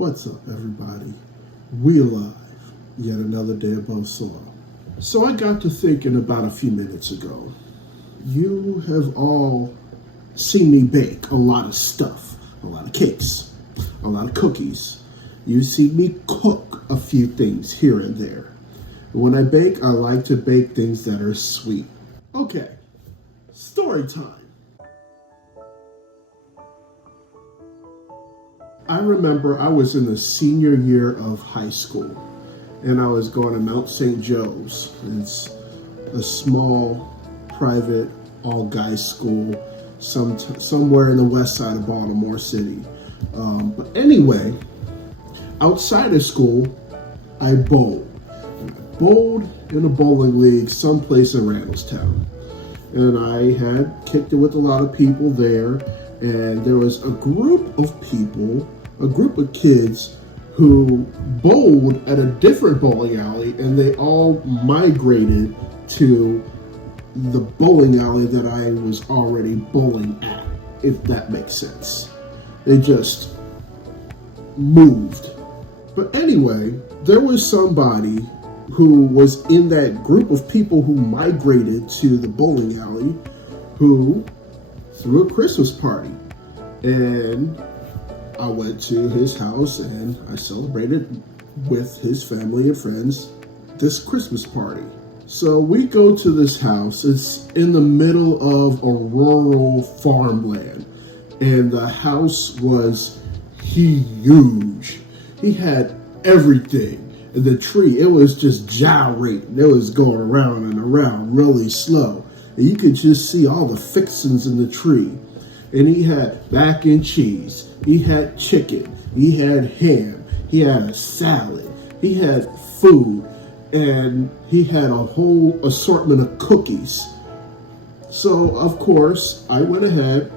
What's up, everybody? We alive. Yet another day above soil. So I got to thinking about a few minutes ago. You have all seen me bake a lot of stuff, a lot of cakes, a lot of cookies. You've seen me cook a few things here and there. When I bake, I like to bake things that are sweet. Okay, story time. I remember I was in the senior year of high school, and I was going to Mount St. Joe's. It's a small, private, all-guys school somewhere in the west side of Baltimore City. But anyway, outside of school, I bowled. I bowled in a bowling league someplace in Randallstown. And I had kicked it with a lot of people there, and there was a group of people, a group of kids who bowled at a different bowling alley, and they all migrated to the bowling alley that I was already bowling at, if that makes sense. They just moved. But anyway, there was somebody who was in that group of people who migrated to the bowling alley who threw a Christmas party. And I went to his house and I celebrated with his family and friends this Christmas party. So we go to this house. It's in the middle of a rural farmland, and the house was huge. He had everything. And the tree, it was just gyrating. It was going around and around really slow. And you could just see all the fixings in the tree. And he had mac and cheese. He had chicken. He had ham. He had a salad. He had food. And he had a whole assortment of cookies. So, of course, I went ahead,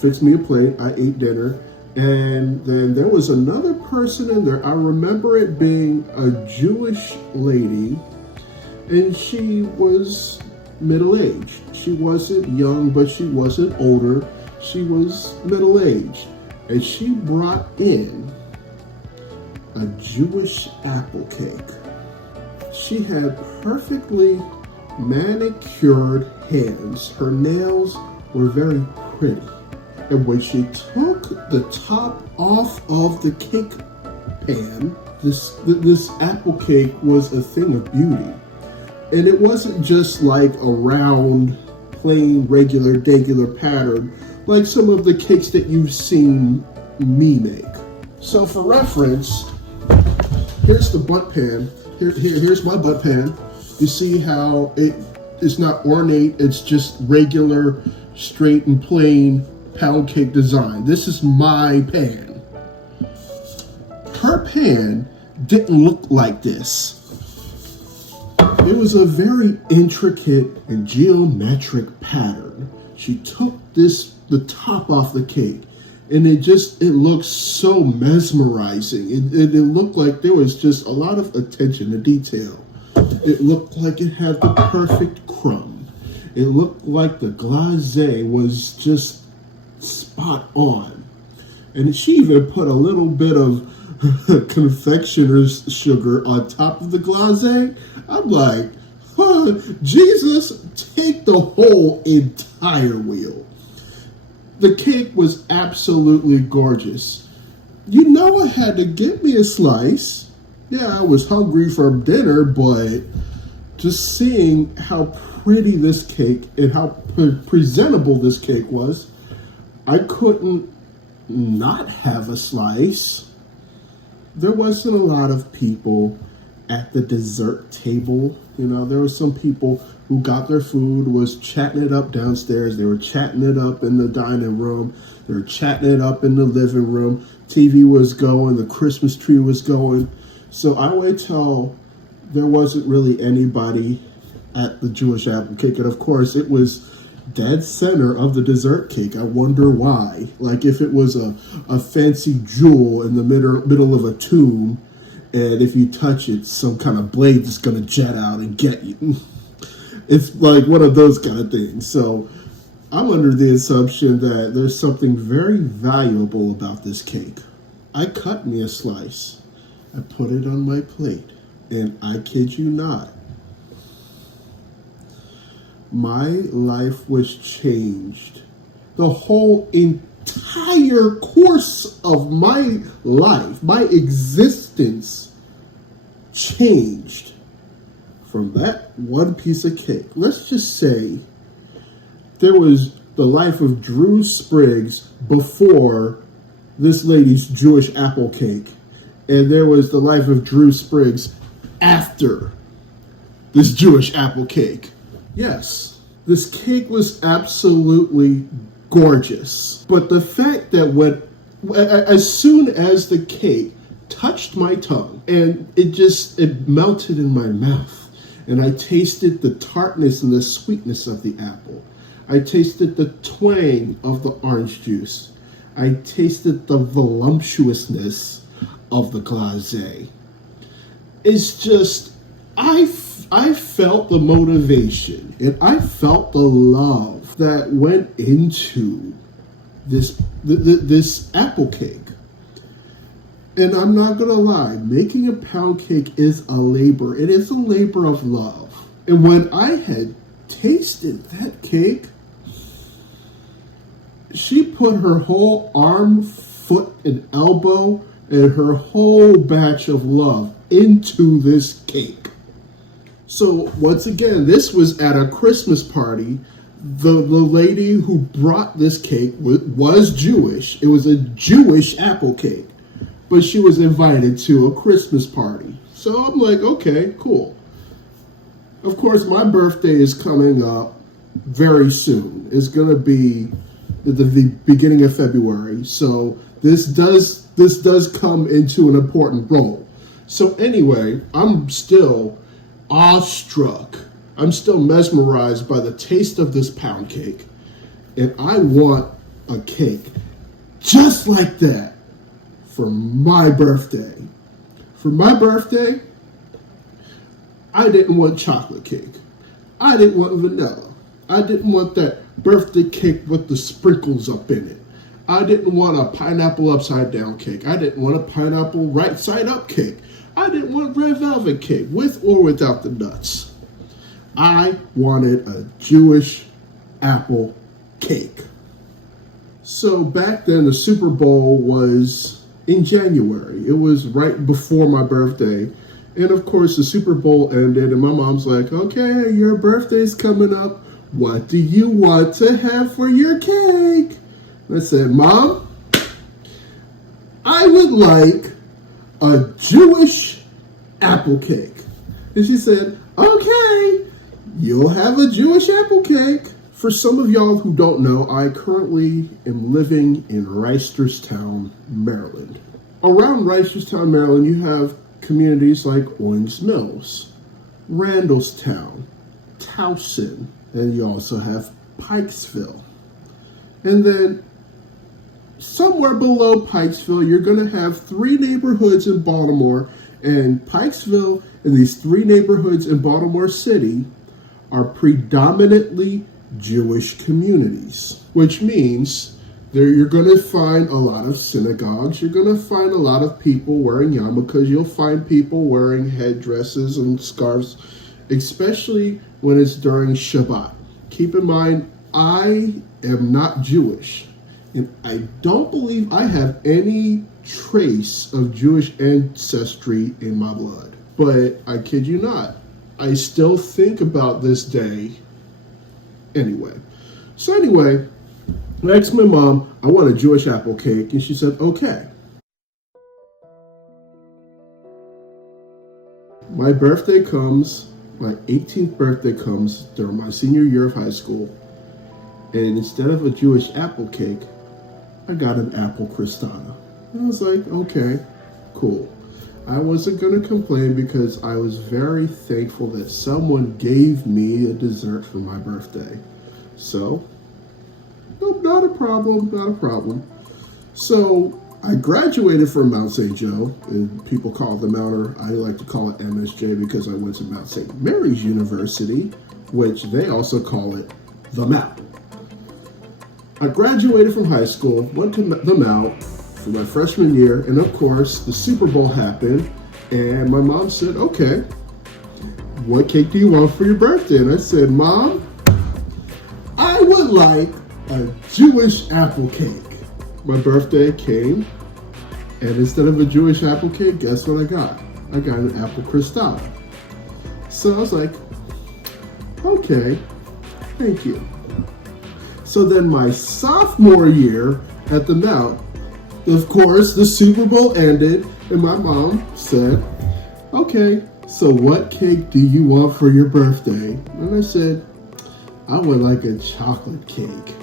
fixed me a plate. I ate dinner. And then there was another person in there. I remember it being a Jewish lady. And she was middle-aged. She wasn't young, but she wasn't older. She was middle-aged, and she brought in a Jewish apple cake. She had perfectly manicured hands. Her nails were very pretty. And when she took the top off of the cake pan, this apple cake was a thing of beauty. And it wasn't just like a round, plain, regular, degular pattern like some of the cakes that you've seen me make. So for reference, here's the butt pan. Here's my butt pan. You see how it is not ornate, it's just regular, straight and plain pound cake design. This is my pan. Her pan didn't look like this. It was a very intricate and geometric pattern. She took the top off the cake, and it looked so mesmerizing. It looked like there was just a lot of attention to detail. It looked like it had the perfect crumb. It looked like the glaze was just spot on. And she even put a little bit of confectioner's sugar on top of the glaze. I'm like, Jesus, take the whole entire wheel. The cake was absolutely gorgeous. You know I had to get me a slice. Yeah, I was hungry for dinner, but just seeing how pretty this cake and how presentable this cake was, I couldn't not have a slice. There wasn't a lot of people at the dessert table. You know, there were some people who got their food, was chatting it up downstairs. They were chatting it up in the dining room. They were chatting it up in the living room. TV was going. The Christmas tree was going. So I waited till there wasn't really anybody at the Jewish apple cake. And of course, it was dead center of the dessert cake. I wonder why. Like if it was a fancy jewel in the middle of a tomb, and if you touch it, some kind of blade is going to jet out and get you. It's like one of those kind of things. So I'm under the assumption that there's something very valuable about this cake. I cut me a slice. I put it on my plate. And I kid you not, my life was changed. The whole entire course of my life, my existence changed from that one piece of cake. Let's just say there was the life of Drew Spriggs before this lady's Jewish apple cake. And there was the life of Drew Spriggs after this Jewish apple cake. Yes, this cake was absolutely gorgeous. But the fact that as soon as the cake touched my tongue and it melted in my mouth, and I tasted the tartness and the sweetness of the apple. I tasted the twang of the orange juice. I tasted the voluptuousness of the glacé. It's just, I felt the motivation and I felt the love that went into this apple cake. And I'm not gonna lie, making a pound cake is a labor. It is a labor of love. And when I had tasted that cake, she put her whole arm, foot, and elbow and her whole batch of love into this cake. So once again, this was at a Christmas party. The lady who brought this cake was Jewish. It was a Jewish apple cake, but she was invited to a Christmas party. So I'm like, okay, cool. Of course, my birthday is coming up very soon. It's going to be the beginning of February. So this does come into an important role. So anyway, I'm still awestruck. I'm still mesmerized by the taste of this pound cake. And I want a cake just like that for my birthday. For my birthday, I didn't want chocolate cake. I didn't want vanilla. I didn't want that birthday cake with the sprinkles up in it. I didn't want a pineapple upside down cake. I didn't want a pineapple right side up cake. I didn't want red velvet cake with or without the nuts. I wanted a Jewish apple cake. So back then, the Super Bowl was in January. It was right before my birthday. And of course, the Super Bowl ended, and my mom's like, okay, your birthday's coming up. What do you want to have for your cake? And I said, Mom, I would like a Jewish apple cake. And she said, okay, you'll have a Jewish apple cake. For some of y'all who don't know, I currently am living in Reisterstown, Maryland. Around Reisterstown, Maryland, you have communities like Owings Mills, Randallstown, Towson, and you also have Pikesville. And then somewhere below Pikesville, you're going to have three neighborhoods in Baltimore, and Pikesville and these three neighborhoods in Baltimore City are predominantly Jewish communities, which means there you're going to find a lot of synagogues. You're going to find a lot of people wearing yarmulkes. You'll find people wearing headdresses and scarves, especially when it's during Shabbat. Keep in mind, I am not Jewish, and I don't believe I have any trace of Jewish ancestry in my blood. But I kid you not, I still think about this day anyway. So anyway, I asked my mom, I want a Jewish apple cake, and she said, okay. My birthday comes, my 18th birthday comes during my senior year of high school, and instead of a Jewish apple cake, I got an apple crostata. And I was like, okay, cool. I wasn't going to complain because I was very thankful that someone gave me a dessert for my birthday. So, nope, not a problem, not a problem. So, I graduated from Mount St. Joe, and people call it the Mounter. I like to call it MSJ because I went to Mount St. Mary's University, which they also call it the Mount. I graduated from high school, went to the Mount, for my freshman year. And of course, the Super Bowl happened. And my mom said, okay, what cake do you want for your birthday? And I said, Mom, I would like a Jewish apple cake. My birthday came, and instead of a Jewish apple cake, guess what I got? I got an apple crostata. So I was like, okay, thank you. So then my sophomore year at the Mount, of course, the Super Bowl ended, and my mom said, okay, so what cake do you want for your birthday? And I said, I would like a chocolate cake.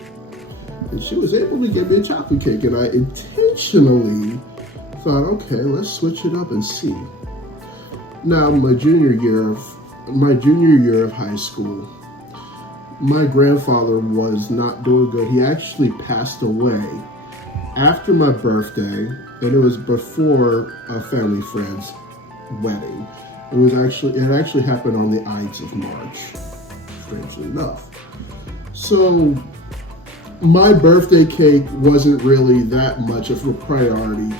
And she was able to give me a chocolate cake, and I intentionally thought, okay, let's switch it up and see. Now, my junior year of high school, my grandfather was not doing good. He actually passed away after my birthday, and it was before a family friend's wedding. It actually happened on the Ides of March, strangely enough. So my birthday cake wasn't really that much of a priority.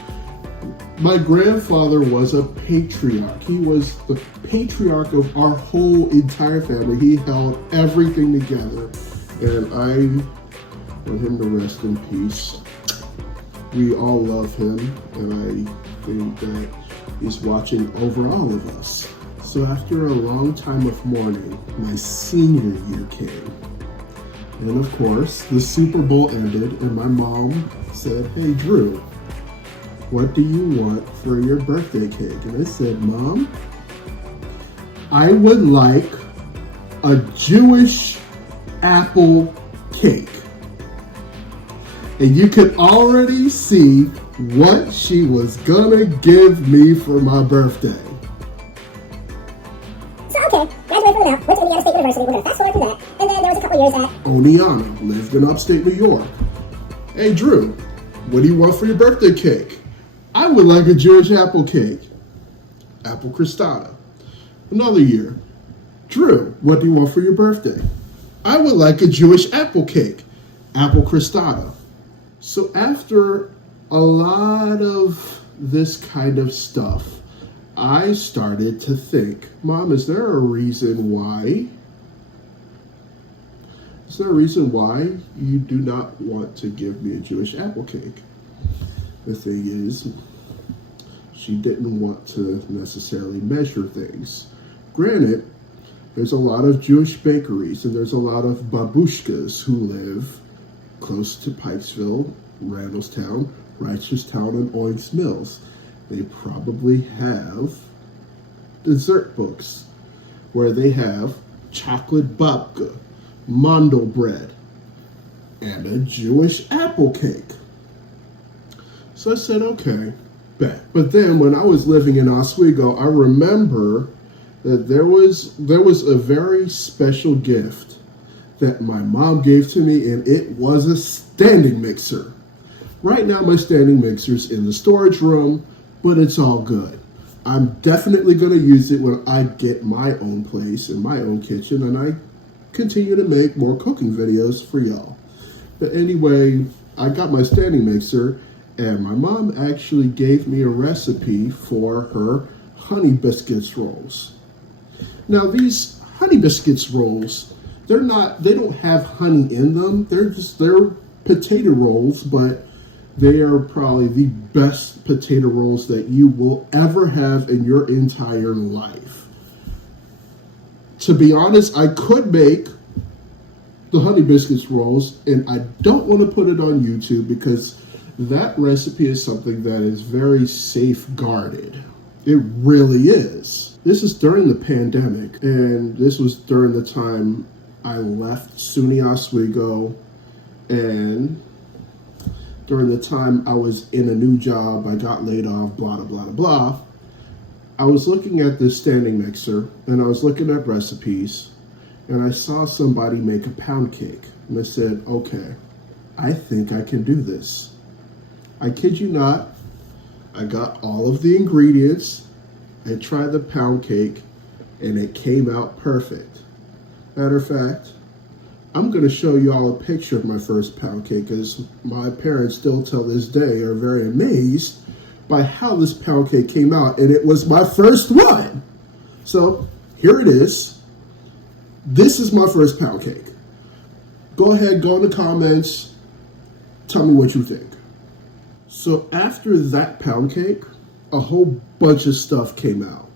My grandfather was a patriarch. He was the patriarch of our whole entire family. He held everything together, and I want him to rest in peace. We all love him, and I think that he's watching over all of us. So after a long time of mourning, my senior year came. And of course, the Super Bowl ended, and my mom said, hey, Drew, what do you want for your birthday cake? And I said, Mom, I would like a Jewish apple cake. And you could already see what she was gonna give me for my birthday. So, okay, graduated from the Mount, went to Indiana State University, we're gonna fast forward through that, and then there was a couple years at Oneonta, lived in upstate New York. Hey, Drew, what do you want for your birthday cake? I would like a Jewish apple cake. Apple crostata. Another year. Drew, what do you want for your birthday? I would like a Jewish apple cake. Apple crostata. So after a lot of this kind of stuff, I started to think, Mom, is there a reason why? Is there a reason why you do not want to give me a Jewish apple cake? The thing is, she didn't want to necessarily measure things. Granted, there's a lot of Jewish bakeries, and there's a lot of babushkas who live close to Pikesville, Randallstown, Reisterstown, and Owings Mills. They probably have dessert books where they have chocolate babka, mandel bread, and a Jewish apple cake. So I said, okay, bet. But then when I was living in Oswego, I remember that there was a very special gift that my mom gave to me, and it was a standing mixer. Right now, my standing mixer's in the storage room, but it's all good. I'm definitely going to use it when I get my own place and my own kitchen, and I continue to make more cooking videos for y'all. But anyway, I got my standing mixer, and my mom actually gave me a recipe for her honey biscuits rolls. Now, these honey biscuits rolls, they don't have honey in them. They're potato rolls, but they are probably the best potato rolls that you will ever have in your entire life. To be honest, I could make the honey biscuits rolls, and I don't want to put it on YouTube because that recipe is something that is very safeguarded. It really is. This is during the pandemic, and this was during the time I left SUNY Oswego, and during the time I was in a new job, I got laid off, blah, blah, blah, blah. I was looking at this standing mixer, and I was looking at recipes, and I saw somebody make a pound cake. And I said, okay, I think I can do this. I kid you not, I got all of the ingredients, I tried the pound cake, and it came out perfect. Matter of fact, I'm going to show you all a picture of my first pound cake, because my parents still till this day are very amazed by how this pound cake came out, and it was my first one. So here it is. This is my first pound cake. Go ahead, go in the comments, tell me what you think. So after that pound cake, a whole bunch of stuff came out.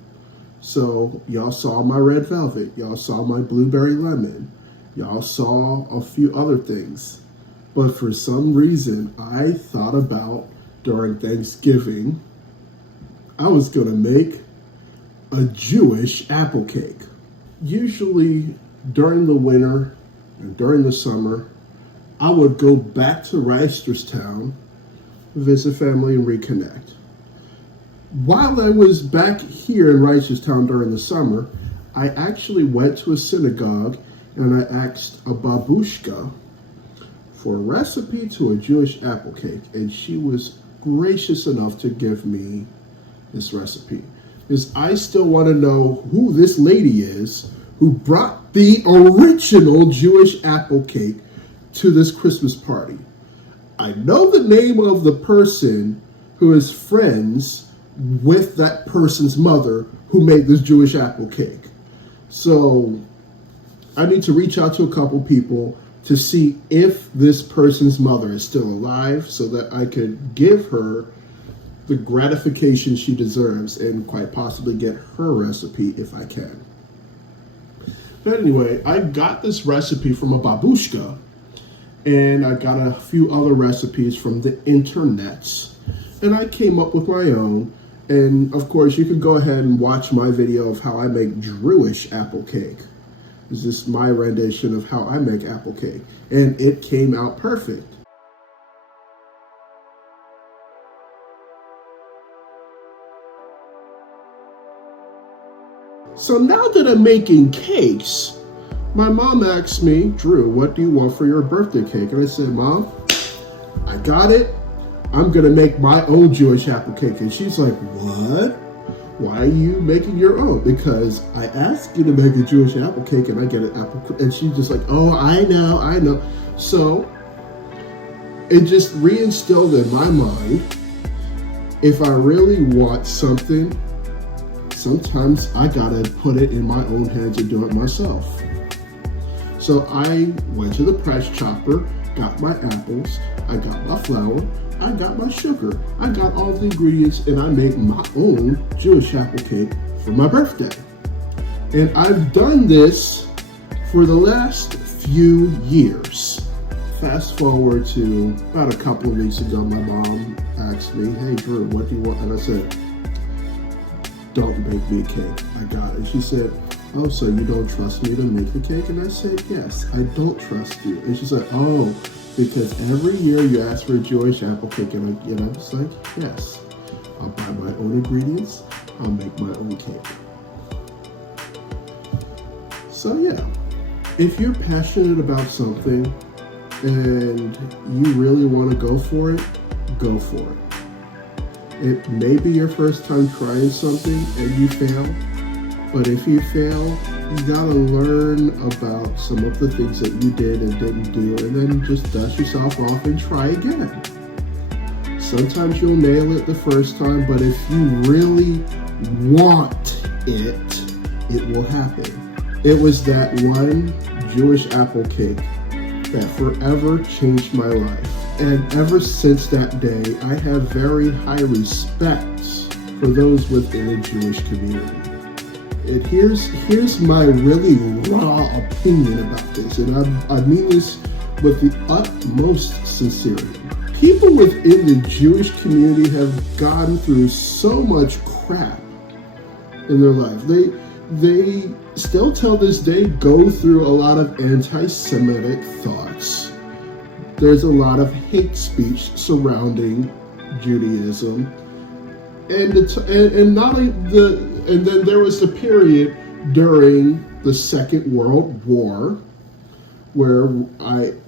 So y'all saw my red velvet, y'all saw my blueberry lemon, y'all saw a few other things. But for some reason, I thought about during Thanksgiving, I was gonna make a Jewish apple cake. Usually during the winter and during the summer, I would go back to Reisterstown, visit family, and reconnect. While I was back here in Reisterstown during the summer, I actually went to a synagogue and I asked a babushka for a recipe to a Jewish apple cake, and she was gracious enough to give me this recipe. Because I still want to know who this lady is who brought the original Jewish apple cake to this Christmas party. I know the name of the person who is friends with that person's mother who made this Jewish apple cake. So I need to reach out to a couple people to see if this person's mother is still alive so that I could give her the gratification she deserves and quite possibly get her recipe if I can. But anyway, I got this recipe from a babushka, and I got a few other recipes from the internets, and I came up with my own. And of course, you can go ahead and watch my video of how I make Drewish apple cake. This is my rendition of how I make apple cake, and it came out perfect. So now that I'm making cakes, my mom asked me, Drew, what do you want for your birthday cake? And I said, Mom, I got it. I'm gonna make my own Jewish apple cake. And she's like, what? Why are you making your own? Because I asked you to make a Jewish apple cake and I get an apple. And she's just like, oh, I know. So it just reinstilled in my mind, if I really want something, sometimes I gotta put it in my own hands and do it myself. So I went to the press chopper, got my apples, I got my flour, I got my sugar, I got all the ingredients, and I made my own Jewish apple cake for my birthday. And I've done this for the last few years. Fast forward to about a couple of weeks ago, my mom asked me, hey Drew, what do you want? And I said, don't make me a cake, I got it. And she said, oh, so you don't trust me to make the cake? And I said, yes, I don't trust you. And she said, oh, because every year you ask for a Jewish apple cake. And I was like, yes, I'll buy my own ingredients, I'll make my own cake. So yeah, if you're passionate about something and you really want to go for it, go for it. It may be your first time trying something and you fail, but if you fail, you gotta learn about some of the things that you did and didn't do, and then just dust yourself off and try again. Sometimes you'll nail it the first time, but if you really want it, it will happen. It was that one Jewish apple cake that forever changed my life. And ever since that day, I have very high respect for those within a Jewish community. And here's my really raw opinion about this, and I mean this with the utmost sincerity. People within the Jewish community have gone through so much crap in their life. They still till this day go through a lot of anti-Semitic thoughts. There's a lot of hate speech surrounding Judaism, and then there was the period during the Second World War where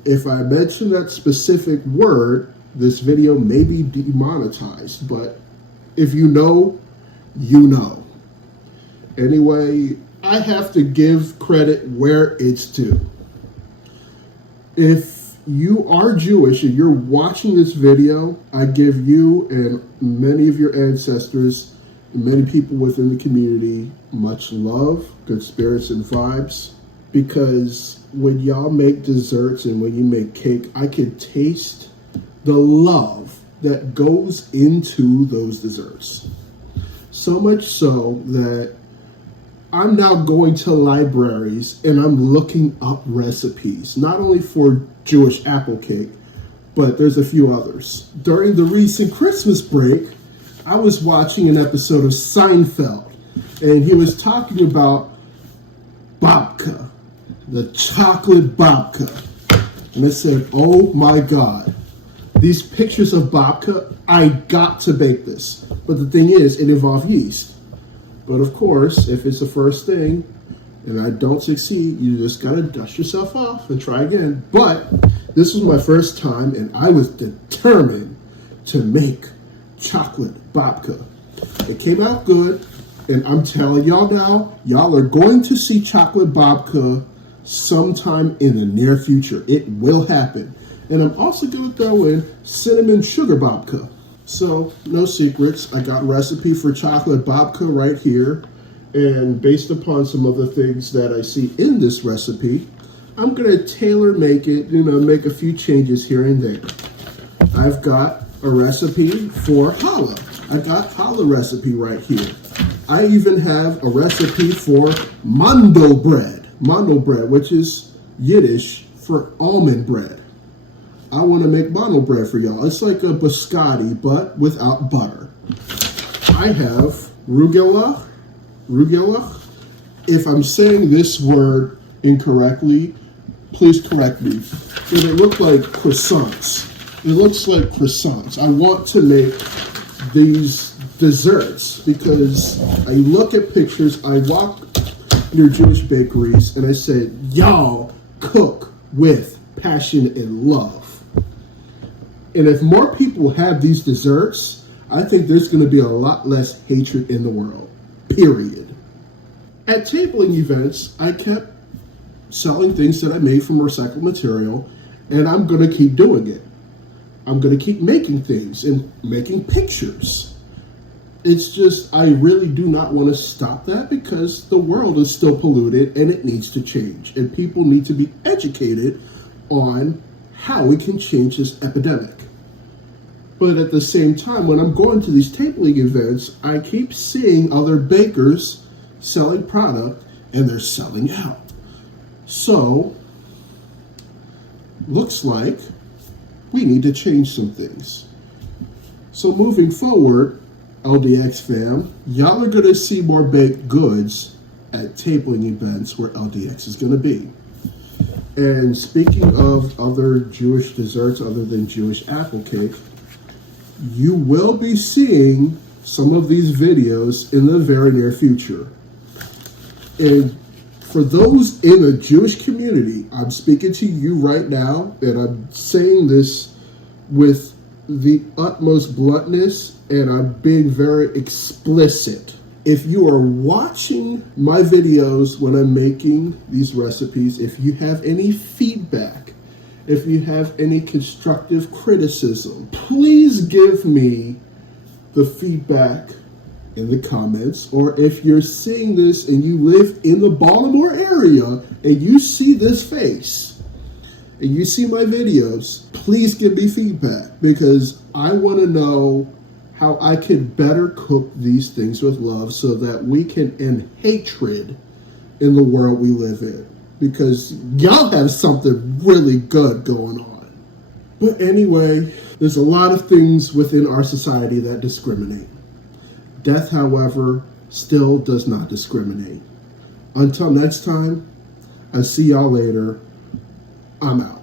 if I mention that specific word, this video may be demonetized, but if you know, you know. Anyway, I have to give credit where it's due. If you are Jewish and you're watching this video, I give you and many of your ancestors, and many people within the community, much love, good spirits, and vibes. Because when y'all make desserts and when you make cake, I can taste the love that goes into those desserts. So much so that I'm now going to libraries and I'm looking up recipes, not only for Jewish apple cake, but there's a few others. During the recent Christmas break, I was watching an episode of Seinfeld, and he was talking about babka, the chocolate babka. And I said, oh my God, these pictures of babka, I got to bake this. But the thing is, it involved yeast. But of course, if it's the first thing and I don't succeed, you just gotta dust yourself off and try again. But this was my first time and I was determined to make chocolate babka. It came out good, and I'm telling y'all now, y'all are going to see chocolate babka sometime in the near future. It will happen. And I'm also gonna throw in cinnamon sugar babka. So, no secrets, I got a recipe for chocolate babka right here, and based upon some of the things that I see in this recipe, I'm gonna tailor make it, make a few changes here and there. I've got a recipe for challah. I got challah recipe right here. I even have a recipe for mando bread, which is Yiddish for almond bread. I want to make mando bread for y'all. It's like a biscotti, but without butter. I have rugelach. If I'm saying this word incorrectly, please correct me. But it looks like croissants. It looks like croissants. I want to make these desserts because I look at pictures, I walk near Jewish bakeries, and I said, y'all cook with passion and love. And if more people have these desserts, I think there's going to be a lot less hatred in the world, period. At tabling events, I kept selling things that I made from recycled material, and I'm going to keep doing it. I'm going to keep making things and making pictures. It's just, I really do not want to stop that because the world is still polluted and it needs to change. And people need to be educated on how we can change this epidemic. But at the same time, when I'm going to these tabling events, I keep seeing other bakers selling product and they're selling out. So, looks like we need to change some things. So moving forward, LDX fam, y'all are going to see more baked goods at tabling events where LDX is going to be. And speaking of other Jewish desserts other than Jewish apple cake, you will be seeing some of these videos in the very near future. And for those in the Jewish community, I'm speaking to you right now, and I'm saying this with the utmost bluntness, and I'm being very explicit. If you are watching my videos when I'm making these recipes, if you have any feedback, if you have any constructive criticism, please give me the feedback in the comments. Or if you're seeing this and you live in the Baltimore area and you see this face and you see my videos, please give me feedback because I want to know how I can better cook these things with love so that we can end hatred in the world we live in. Because y'all have something really good going on. But anyway, there's a lot of things within our society that discriminate. Death, however, still does not discriminate. Until next time, I see y'all later. I'm out.